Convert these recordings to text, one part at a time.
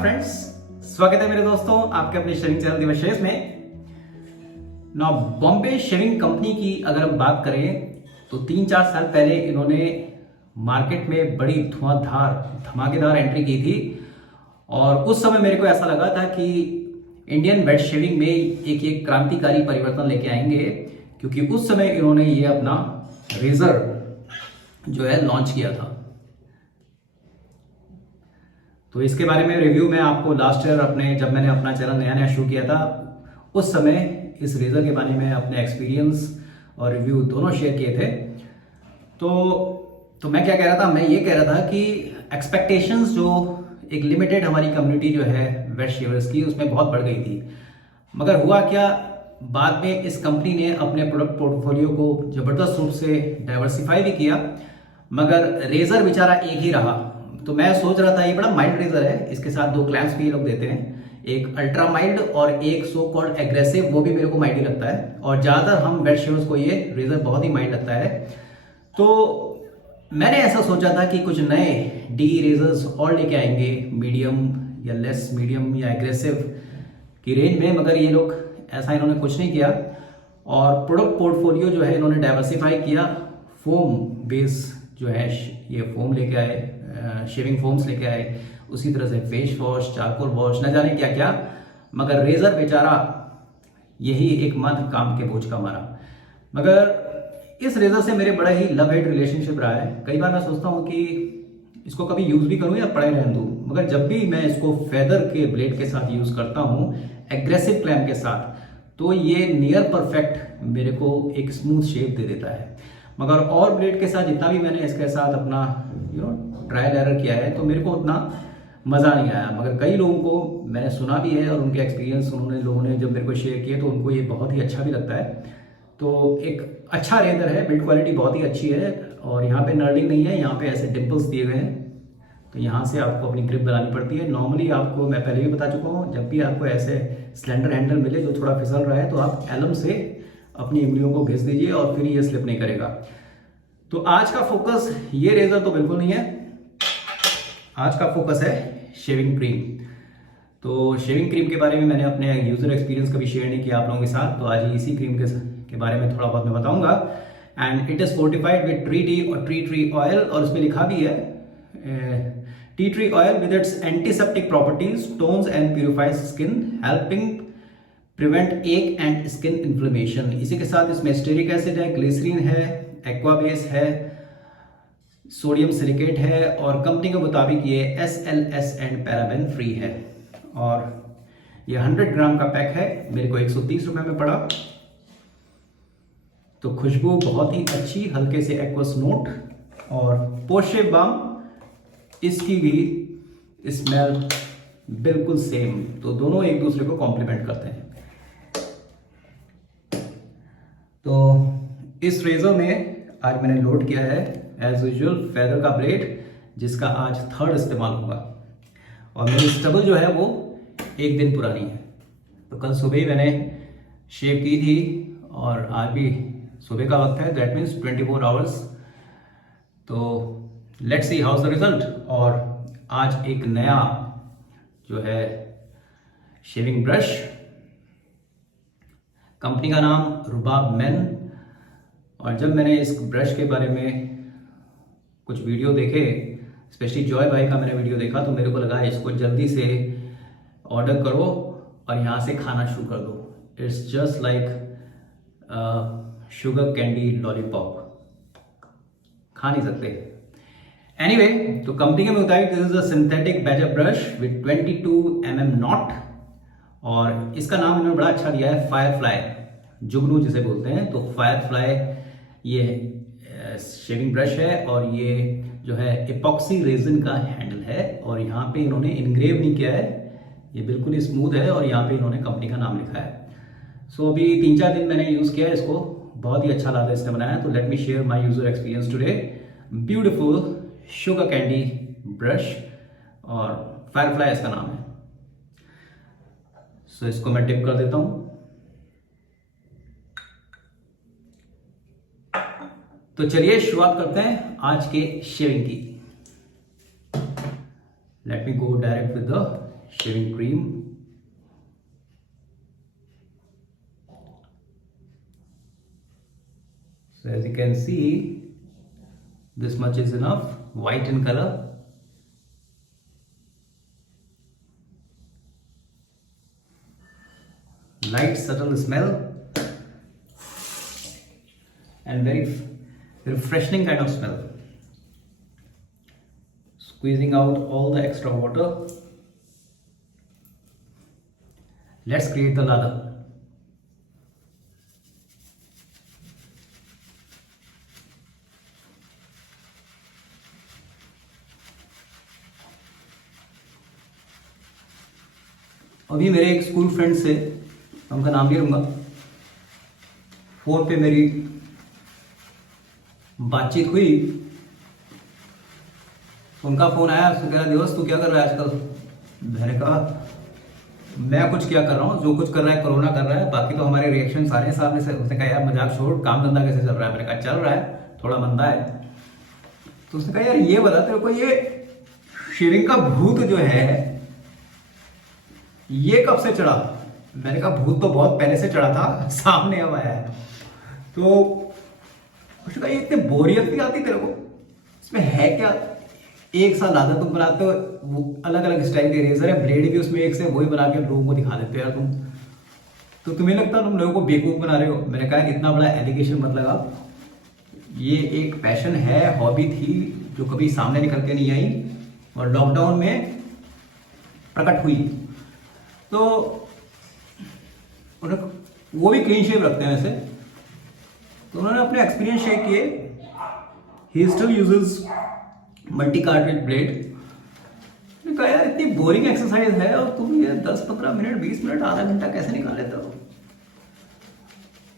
Friends, स्वागत है मेरे दोस्तों आपके अपने शेविंग चैनल दिवशेष में। ना बॉम्बे शेविंग कंपनी की अगर हम बात करें तो 3-4 साल पहले इन्होंने मार्केट में बड़ी धुआंधार धमाकेदार एंट्री की थी और उस समय मेरे को ऐसा लगा था कि इंडियन बेड शेविंग में एक क्रांतिकारी परिवर्तन लेके आएंगे, क्योंकि उस समय इन्होंने ये अपना रेजर जो है लॉन्च किया था। तो इसके बारे में रिव्यू मैं आपको लास्ट ईयर जब मैंने अपना चैनल नया शुरू किया था उस समय इस रेजर के बारे में अपने एक्सपीरियंस और रिव्यू दोनों शेयर किए थे। तो मैं क्या कह रहा था, मैं ये कह रहा था कि एक्सपेक्टेशंस जो एक लिमिटेड हमारी कम्युनिटी जो है वेट शेवर्स की उसमें बहुत बढ़ गई थी, मगर हुआ क्या, बाद में इस कंपनी ने अपने प्रोडक्ट पोर्टफोलियो को जबरदस्त रूप से डाइवर्सिफाई भी किया, मगर रेजर बेचारा एक ही रहा। तो मैं सोच रहा था ये बड़ा माइल्ड रेजर है, इसके साथ 2 क्लैंप्स भी ये लोग देते हैं, एक अल्ट्रा माइल्ड और एक सो कॉल्ड एग्रेसिव, वो भी मेरे को माइल्ड ही लगता है और ज्यादातर हम वेट शेवर्स को ये रेजर बहुत ही माइल्ड लगता है। तो मैंने ऐसा सोचा था कि कुछ नए डी रेजर्स और लेके आएंगे मीडियम या लेस मीडियम या एग्रेसिव की रेंज में, मगर ये लोग ऐसा इन्होंने कुछ नहीं किया और प्रोडक्ट पोर्टफोलियो जो है इन्होंने डाइवर्सिफाई किया। फोम बेस जो है ये फोम लेके आए, शेविंग फोम्स लेके आए, उसी तरह से फेस वॉश, चारकोल वॉश, न जाने क्या क्या, मगर रेजर बेचारा यही एक मध्य काम के बोझ का मारा। मगर इस रेजर से मेरे बड़ा ही लव हेट रिलेशनशिप रहा है। कई बार मैं सोचता हूँ कि इसको कभी यूज भी करूँ या पड़े रहने दूँ, मगर जब भी मैं इसको फेदर के ब्लेड के साथ यूज करता हूँ, एग्रेसिव क्लैम्प के साथ, तो ये नियर परफेक्ट मेरे को एक स्मूथ शेप दे देता है। मगर और ब्लेड के साथ जितना भी मैंने इसके साथ अपना ट्रायल एरर किया है तो मेरे को उतना मज़ा नहीं आया। मगर कई लोगों को मैंने सुना भी है और उनके एक्सपीरियंस लोगों ने जब मेरे को शेयर किए तो उनको ये बहुत ही अच्छा भी लगता है। तो एक अच्छा रेजर है, बिल्ड क्वालिटी बहुत ही अच्छी है और यहाँ पे नर्लिंग नहीं है, यहाँ पे ऐसे डिम्पल्स दिए गए हैं, तो यहाँ से आपको अपनी ग्रिप बनानी पड़ती है। नॉर्मली आपको मैं पहले भी बता चुका हूँ, जब भी आपको ऐसे स्लेंडर हैंडल मिले जो थोड़ा फिसल रहा है तो आप एलम से अपनी उंगलियों को घिस दीजिए और फिर ये स्लिप नहीं करेगा। तो आज का फोकस ये रेजर तो बिल्कुल नहीं है, आज का फोकस है शेविंग क्रीम। तो शेविंग क्रीम के बारे में मैंने अपने यूजर एक्सपीरियंस कभी शेयर नहीं किया आप लोगों के साथ, तो आज इसी क्रीम के बारे में थोड़ा बहुत मैं बताऊंगा। And it is fortified with tree tea और ट्री ट्री ऑयल, और उसमें लिखा भी है tea tree oil with its antiseptic properties tones and purifies skin helping prevent acne and skin inflammation. इसी के साथ इसमें स्टेरिक एसिड है, ग्लिसरीन है, एक्वाबेस है, सोडियम सिलिकेट है और कंपनी के मुताबिक ये SLS एंड पैराबेन फ्री है। और ये 100 ग्राम का पैक है, मेरे को 130 रुपए में पड़ा। तो खुशबू बहुत ही अच्छी, हल्के से एक्वस नोट, और पोशे बाम इसकी भी स्मेल बिल्कुल सेम, तो दोनों एक दूसरे को कॉम्प्लीमेंट करते हैं। तो इस रेजर में आज मैंने लोड किया है एज यूजुअल फेदर का ब्लेड, जिसका आज 3rd इस्तेमाल होगा और मेरी स्टबल जो है वो 1 दिन पुरानी है। तो कल सुबह ही मैंने शेव की थी और आज भी सुबह का वक्त है, दैट मीन्स 24 आवर्स। तो let's see how the result. और आज एक नया जो है शेविंग ब्रश, कंपनी का नाम रुबाब मेन, और जब मैंने इस ब्रश के बारे में कुछ वीडियो देखे, स्पेशली जॉय भाई का मैंने वीडियो देखा, तो मेरे को लगा इसको जल्दी से ऑर्डर करो और यहाँ से खाना शुरू कर दो। It's just like sugar candy lollipop, खा नहीं सकते। एनीवे, तो कंपनी के मुताबिक this is a synthetic badger brush with 22 mm not, और इसका नाम इन्होंने बड़ा अच्छा दिया है, फायरफ्लाई, जुगनू जिसे बोलते हैं। तो फायरफ्लाई ये शेविंग ब्रश है और ये जो है इपॉक्सी रेजिन का हैंडल है, और यहाँ पे इन्होंने इनग्रेव नहीं किया है, ये बिल्कुल ही स्मूथ है और यहाँ पे इन्होंने कंपनी का नाम लिखा है। सो अभी 3-4 दिन मैंने यूज किया है इसको, बहुत ही अच्छा लगा इसने बनाया। तो let me share my user experience today. Beautiful sugar candy brush और फायरफ्लाई इसका नाम है। सो इसको मैं टिप कर देता हूं। तो चलिए शुरुआत करते हैं आज के शेविंग की। Let me go direct with the shaving cream. So as you can see, this much is enough, white in color. Light subtle smell and very refreshing kind of smell, squeezing out all the extra water. Let's create the lather. अभी मेरे एक school friend से, उनका नाम नहीं लूंगा, phone पे मेरी बातचीत हुई। उनका फोन आया, उसने कहा दिवस तू क्या कर रहा है आजकल? मैंने कहा मैं कुछ क्या कर रहा हूँ, जो कुछ कर रहा है कोरोना कर रहा है, बाकी तो हमारे रिएक्शन सारे सामने से। उसने कहा यार मजाक छोड़, काम धंधा कैसे चल रहा है? मैंने कहा चल रहा है, थोड़ा मंदा है। तो उसने कहा यार ये बता तेरे को ये शेविंग का भूत जो है ये कब से चढ़ा? मैंने कहा भूत तो बहुत पहले से चढ़ा था, सामने अब आया है। तो उसने कहा ये इतनी बोरियत नहीं आती तेरे को? इसमें है क्या? एक साल आधा तुम बनाते हो, वो अलग अलग स्टाइल के रेजर है, ब्लेड भी उसमें एक से वही बना के लोगों को दिखा देते हो यार तुम। तो तुम्हें लगता तुम लोगों को बेवकूफ बना रहे हो? मैंने कहा इतना बड़ा एलिगेशन मत लगा, ये एक पैशन है, हॉबी थी जो कभी सामने निकल के नहीं आई और लॉकडाउन में प्रकट हुई। तो वो भी क्लीन शेव रखते हैं वैसे, तो उन्होंने अपने एक्सपीरियंस शेयर किए। He still uses multi cartridge blade. कहा यार इतनी बोरिंग एक्सरसाइज है और तुम ये 10-15 मिनट 20 मिनट आधा घंटा कैसे निकाल लेते हो?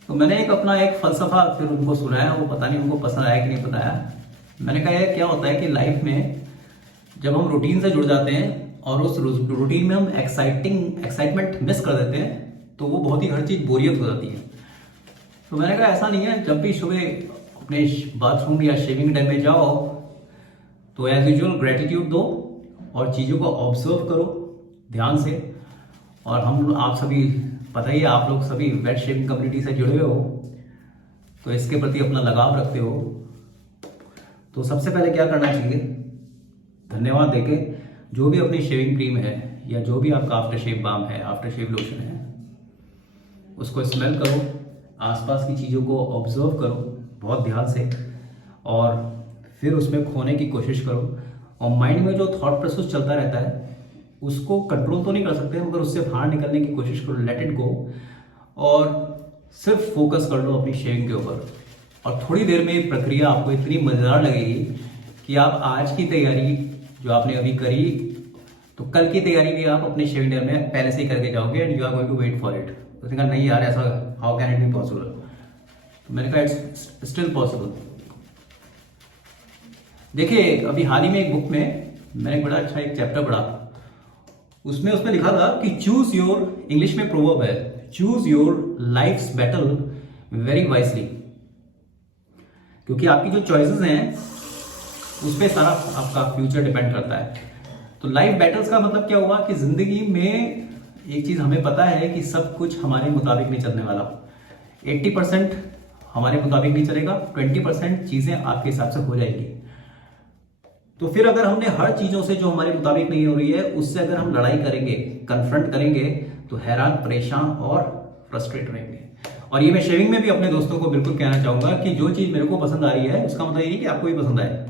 तो मैंने एक फलसफा फिर उनको सुनाया, वो पता नहीं उनको पसंद आया कि नहीं बताया। मैंने कहा यार क्या होता है कि लाइफ में जब हम रूटीन से जुड़ जाते हैं और उस रूटीन में हम एक्साइटमेंट मिस कर देते हैं, तो वो बहुत ही हर चीज बोरियत हो जाती है। तो मैंने कहा ऐसा नहीं है, जब भी सुबह अपने बाथरूम या शेविंग टाइम में जाओ तो एज यूजुअल ग्रेटिट्यूड दो और चीज़ों को ऑब्जर्व करो ध्यान से। और आप सभी पता ही है, आप लोग सभी वेट शेविंग कम्युनिटी से जुड़े हो, तो इसके प्रति अपना लगाव रखते हो। तो सबसे पहले क्या करना चाहिए, धन्यवाद देके जो भी अपनी शेविंग क्रीम है या जो भी आपका आफ्टर शेव बाम है, आफ्टर शेव लोशन है, उसको स्मेल करो, आसपास की चीज़ों को ऑब्जर्व करो बहुत ध्यान से और फिर उसमें खोने की कोशिश करो। और माइंड में जो थॉट प्रोसेस चलता रहता है उसको कंट्रोल तो नहीं कर सकते, मगर उससे बाहर निकलने की कोशिश करो, लेट इट गो, और सिर्फ फोकस कर लो अपनी शेविंग के ऊपर। और थोड़ी देर में ये प्रक्रिया आपको इतनी मज़ेदार लगेगी कि आप आज की तैयारी जो आपने अभी करी, तो कल की तैयारी भी आप अपने शेविंग डे में पहले से ही करके जाओगे and you are going to wait for it. उसने कहा नहीं यार ऐसा how can it be possible? तो मैंने कहा इट्स स्टिल पॉसिबल। देखिए अभी हाल ही में एक बुक में मैंने एक बड़ा अच्छा एक चैप्टर पढ़ा, उसमें लिखा था कि चूज योर, इंग्लिश में प्रोवर्ब है, choose your life's battle very wisely. क्योंकि आपकी जो चॉइसेस हैं उस पर सारा आपका फ्यूचर डिपेंड करता है। तो लाइफ बैटल्स का मतलब क्या हुआ कि जिंदगी में एक चीज हमें पता है कि सब कुछ हमारे मुताबिक नहीं चलने वाला। 80% हमारे मुताबिक नहीं चलेगा, 20% चीजें आपके हिसाब से हो जाएगी। तो फिर अगर हमने हर चीजों से जो हमारे मुताबिक नहीं हो रही है उससे अगर हम लड़ाई करेंगे, कन्फ्रंट करेंगे, तो हैरान, परेशान और फ्रस्ट्रेट रहेंगे। और ये मैं शेविंग में भी अपने दोस्तों को बिल्कुल कहना चाहूंगा कि जो चीज मेरे को पसंद आ रही है उसका मतलब ये नहीं कि आपको भी पसंद आए।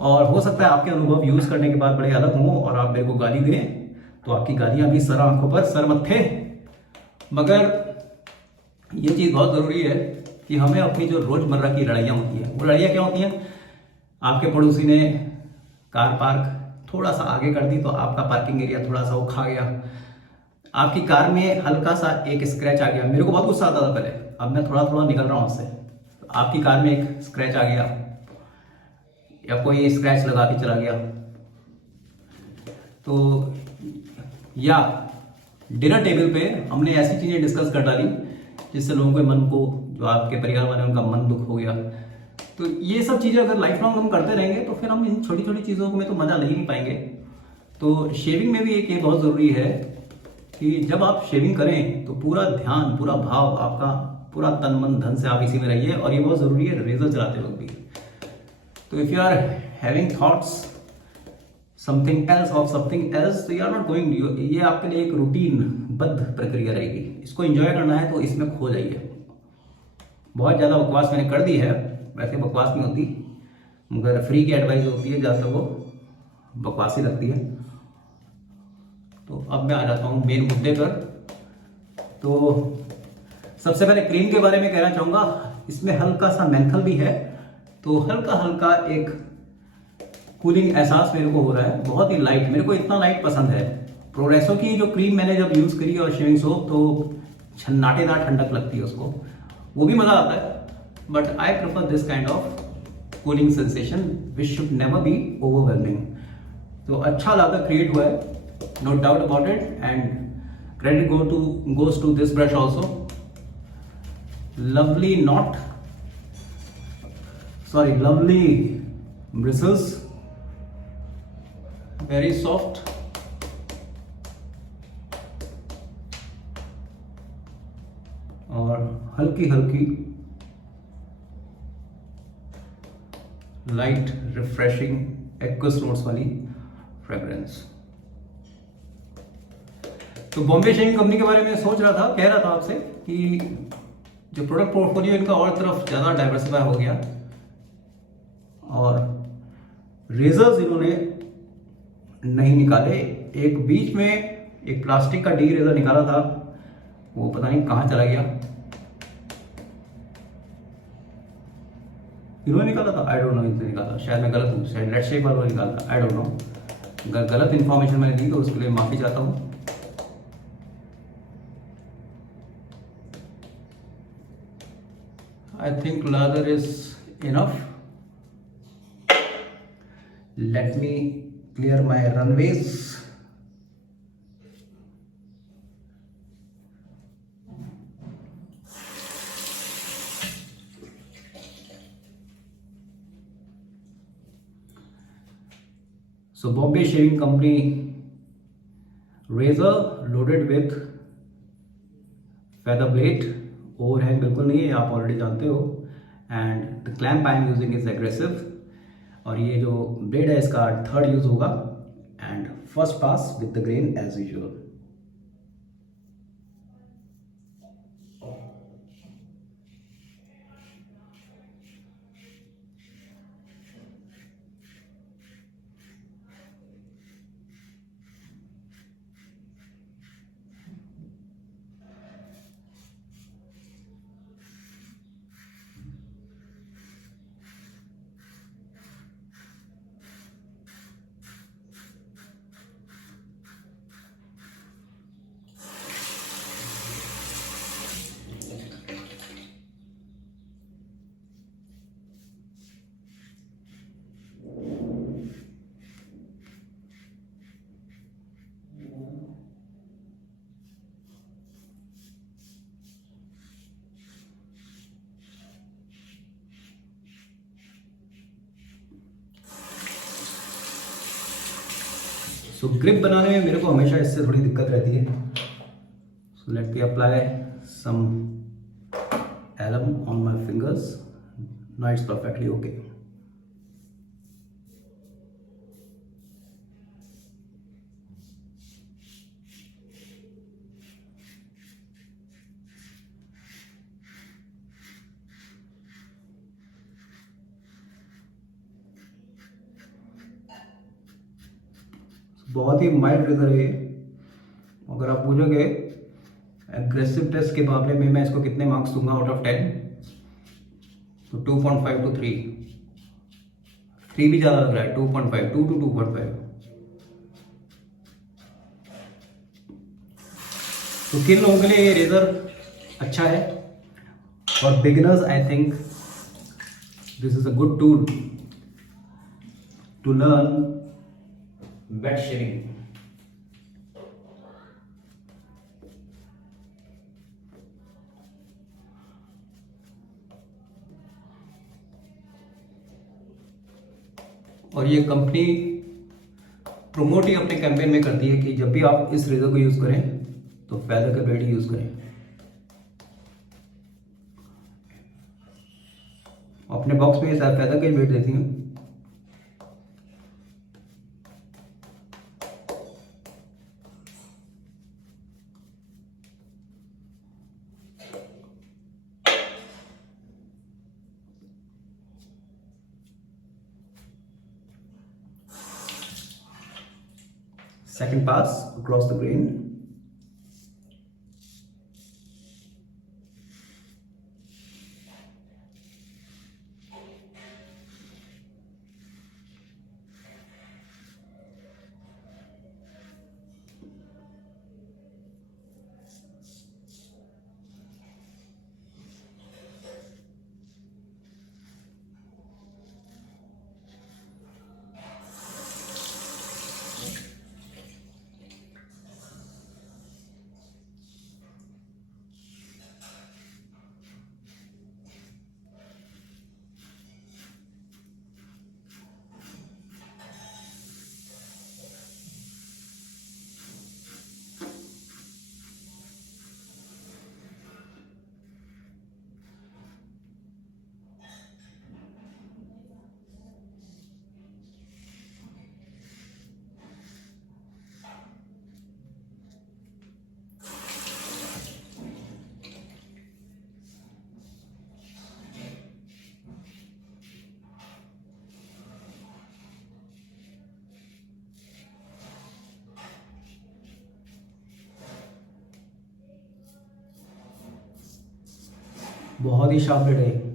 और हो सकता है आपके अनुभव यूज करने के बाद बड़े अलग हों और आप मेरे को गाली दें, तो आपकी गालियां भी सर आंखों पर सर मत्थे। मगर ये चीज बहुत जरूरी है कि हमें अपनी जो रोजमर्रा की लड़ाइयां होती हैं, वो लड़ाइयां क्या होती हैं? आपके पड़ोसी ने कार पार्क थोड़ा सा आगे कर दी तो आपका पार्किंग एरिया थोड़ा सा वो खा गया, आपकी कार में हल्का सा एक स्क्रैच आ गया। मेरे को बहुत गुस्सा आता था पहले, अब मैं थोड़ा थोड़ा निकल रहा हूं उससे। आपकी कार में एक स्क्रैच आ गया या कोई स्क्रैच लगा के चला गया, तो या डिनर टेबल पे हमने ऐसी चीजें डिस्कस कर डाली जिससे लोगों के मन को, जो आपके परिवार वाले उनका मन दुख हो गया। तो ये सब चीजें अगर लाइफ लॉन्ग हम करते रहेंगे तो फिर हम इन छोटी छोटी चीजों में तो मजा ले ही नहीं पाएंगे। तो शेविंग में भी एक ये बहुत ज़रूरी है कि जब आप शेविंग करें तो पूरा ध्यान, पूरा भाव आपका, पूरा तन मन धन से आप इसी में रहिए। और ये बहुत ज़रूरी है रेजर चलाते वक्त भी। तो if you are having thoughts something else of something else, तो यू आर नॉट गोइंग, ये आपके लिए एक रूटीन बद्ध प्रक्रिया रहेगी। इसको एंजॉय करना है तो इसमें खो जाइए। बहुत ज़्यादा बकवास मैंने कर दी है, वैसे बकवास नहीं होती, मगर फ्री की एडवाइस होती है, ज़्यादातर वो बकवास ही लगती है। तो अब मैं आ जाता हूँ मेन मुद्दे पर। तो सबसे पहले क्रीम के बारे में कहना चाहूँगा, इसमें हल्का सा मेंथल भी है, तो हल्का हल्का एक कूलिंग एहसास मेरे को हो रहा है। बहुत ही लाइट, मेरे को इतना लाइट पसंद है। प्रोग्रेसो की जो क्रीम मैंने जब यूज़ करी और शेविंग सोप, तो छन्नाटेदार ठंडक लगती है उसको, वो भी मज़ा आता है। But I prefer this kind of cooling sensation which should never be overwhelming. तो अच्छा लाकर क्रिएट हुआ है, no doubt about it, and credit goes to this brush also. Lovely bristles, very soft, और हल्की हल्की लाइट रिफ्रेशिंग एक्वस नोट्स वाली fragrance. तो Bombay shaving company के बारे में सोच रहा था, कह रहा था आपसे कि जो प्रोडक्ट पोर्टफोलियो इनका और तरफ ज़्यादा डाइवर्सिफाई हो गया, और रेजर्स इन्होंने नहीं निकाले। एक बीच में एक प्लास्टिक का डी रेजर निकाला था, वो पता नहीं कहाँ चला गया। इन्होंने निकाला था, आई डोंट नो इनसे निकाला, शायद मैं गलत हूँ, शायद लेट शेप वाला निकाला था, आई डोंट नो। गलत इन्फॉर्मेशन मैंने दी तो उसके लिए माफ़ी चाहता हूँ। I think lather is enough. Let me clear my runways. So Bombay Shaving Company razor loaded with feather blade, overhang बिल्कुल नहीं है, आप ऑलरेडी जानते हो। And the clamp I am using is aggressive, और ये जो ब्लेड है इसका थर्ड यूज होगा। And first pass with the grain as usual. So grip बनाने में मेरे को हमेशा इससे थोड़ी दिक्कत रहती है। So let me apply some alum on my fingers. Now it's perfectly okay. बहुत ही माइल्ड रेजर है ये। अगर आप पूछोगे एग्रेसिव टेस्ट के मामले में मैं इसको कितने मार्क्स दूंगा आउट ऑफ 10, तो 2.5 to 3। 3 भी ज़्यादा लग रहा है, 2.5, 2 to 2.5। तो किन लोगों के लिए ये रेजर अच्छा है? For beginners I think this is a good tool to learn wet shaving. और ये कंपनी प्रमोट ही अपने कैंपेन में करती है कि जब भी आप इस रेजर को यूज़ करें तो फेदर के ब्लेड ही यूज़ करें। अपने बॉक्स में फेदर के ब्लेड देती हूँ। Second pass across the grain. बहुत ही शार्प ब्लेड है।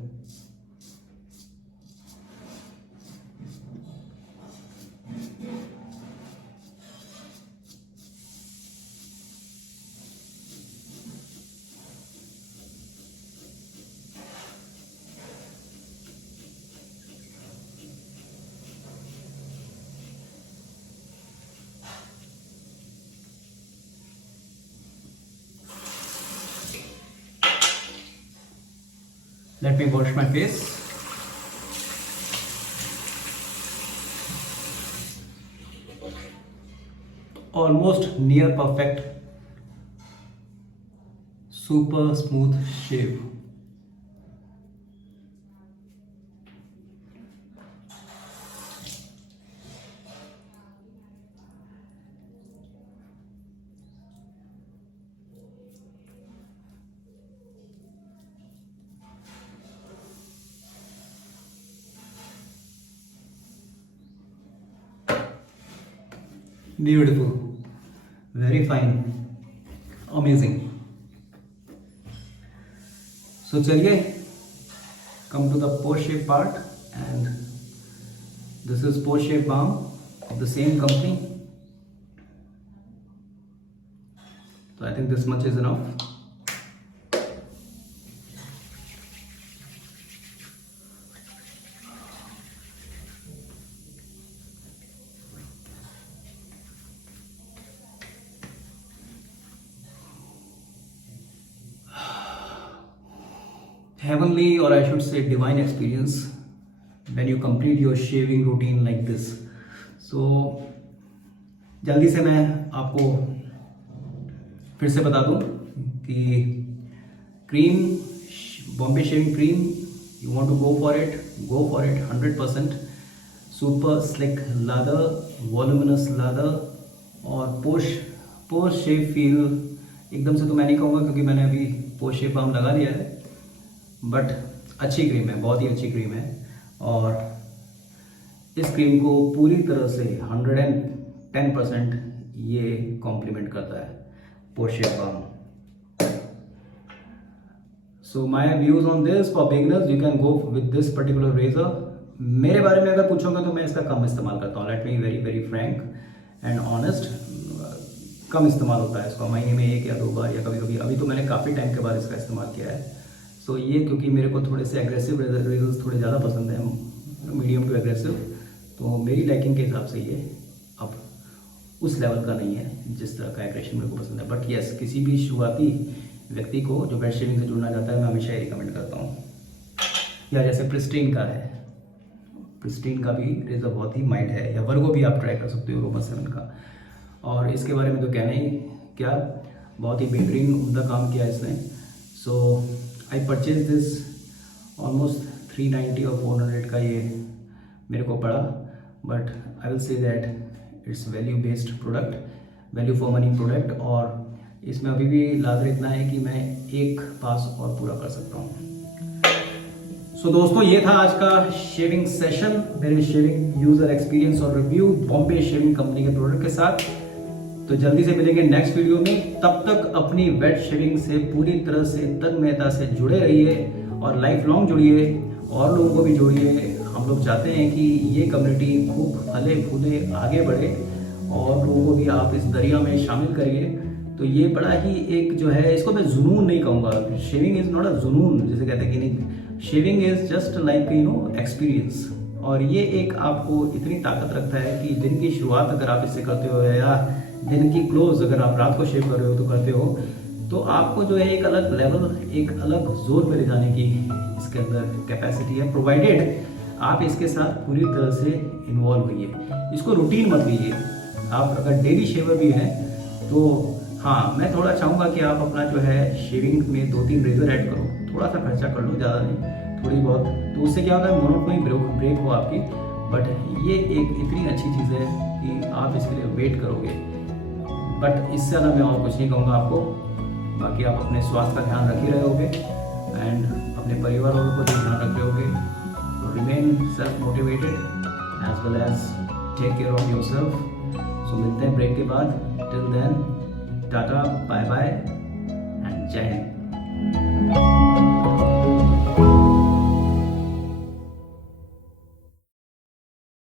Let me wash my face. Almost near perfect, super smooth shave. Beautiful, very fine, amazing. So चलिए, come to the post shave part, and this is post shave balm of the same company. So I think this much is enough. Heavenly, or I should say divine experience when you complete your shaving routine like this. So जल्दी से मैं आपको फिर से बता दूं कि cream, Bombay shaving cream, you want to go for it 100%। Super slick lather, voluminous lather, और पोस्ट शेव फील एकदम से तो मैं नहीं कहूँगा क्योंकि मैंने अभी पोस्ट शेव बाम लगा लिया है, बट अच्छी क्रीम है, बहुत ही अच्छी क्रीम है। और इस क्रीम को पूरी तरह से 110% ये कॉम्प्लीमेंट करता है post shave balm. So my views on this for beginners, you can go with this particular razor. मेरे बारे में अगर पूछोगे तो मैं इसका कम इस्तेमाल करता हूँ, let me very frank and honest. कम इस्तेमाल होता है इसका, महीने में 1 या 2 बार, या कभी कभी। अभी तो मैंने काफ़ी टाइम के बाद इसका इस्तेमाल किया है। सो ये क्योंकि मेरे को थोड़े से एग्रेसिव रेजर्स थोड़े ज़्यादा पसंद हैं, मीडियम टू एग्रेसिव, तो मेरी लाइकिंग के हिसाब से ये अब उस लेवल का नहीं है जिस तरह का एग्रेशन मेरे को पसंद है। बट यस, किसी भी शुरुआती व्यक्ति को जो वेट शेविंग से जुड़ना चाहता है, मैं हमेशा ये रिकमेंड करता हूँ। या जैसे प्रिस्टीन का है, प्रिस्टीन का भी रेजर बहुत ही माइल्ड है, या वर्गो भी आप ट्राई कर सकते हो रोमस 7 का। और इसके बारे में तो कहना ही क्या, बहुत ही बेहतरीन उम्दा काम किया इसने। सो आई परचेज दिस ऑलमोस्ट 390 और 400 का ये मेरे को पड़ा, but I will say that it's value based product, value for money product. और इसमें अभी भी लाजर इतना है कि मैं एक पास और पूरा कर सकता हूँ। सो दोस्तों, ये था आज का शेविंग सेशन, मेरे शेविंग यूजर एक्सपीरियंस और रिव्यू बॉम्बे शेविंग कंपनी के प्रोडक्ट के साथ। तो जल्दी से मिलेंगे नेक्स्ट वीडियो में, तब तक अपनी वेट शेविंग से पूरी तरह से तन्मयता से जुड़े रहिए और लाइफ लॉन्ग जुड़िए, और लोगों को भी जोड़िए। हम लोग चाहते हैं कि ये कम्युनिटी खूब फले फूले आगे बढ़े और लोगों को भी आप इस दरिया में शामिल करिए। तो ये बड़ा ही एक जो है, इसको मैं जुनून नहीं कहूँगा, शेविंग इज नॉट अ जुनून जैसे कहते हैं कि नहीं, shaving is just like experience. और ये एक आपको इतनी ताकत रखता है कि दिन की शुरुआत अगर आप इससे करते हो, या दिन की क्लोज अगर आप रात को शेव कर रहे हो तो करते हो, तो आपको जो है एक अलग लेवल, एक अलग जोर पे ले जाने की इसके अंदर कैपेसिटी है, प्रोवाइडेड आप इसके साथ पूरी तरह से इन्वॉल्व होइए। इसको रूटीन मत लीजिए। आप अगर डेली शेवर भी हैं तो हाँ, मैं थोड़ा चाहूँगा कि आप अपना जो है शेविंग में 2-3 रेजर ऐड करो, थोड़ा सा खर्चा कर लो, ज़्यादा नहीं, थोड़ी बहुत। तो उससे क्या होता है, मोनोटोनी ब्रेक हो आपकी। बट ये एक इतनी अच्छी चीज़ है कि आप इसके लिए वेट करोगे। बट इससे ज़्यादा मैं और कुछ नहीं कहूँगा आपको। बाकी आप अपने स्वास्थ्य का ध्यान रख ही रहे होगे एंड अपने परिवार वालों को भी ध्यान रख रहे होगे। तो remain self motivated as well as take care of yourself. So मिलते हैं ब्रेक के बाद। Till then tata, bye bye and जय हिंद।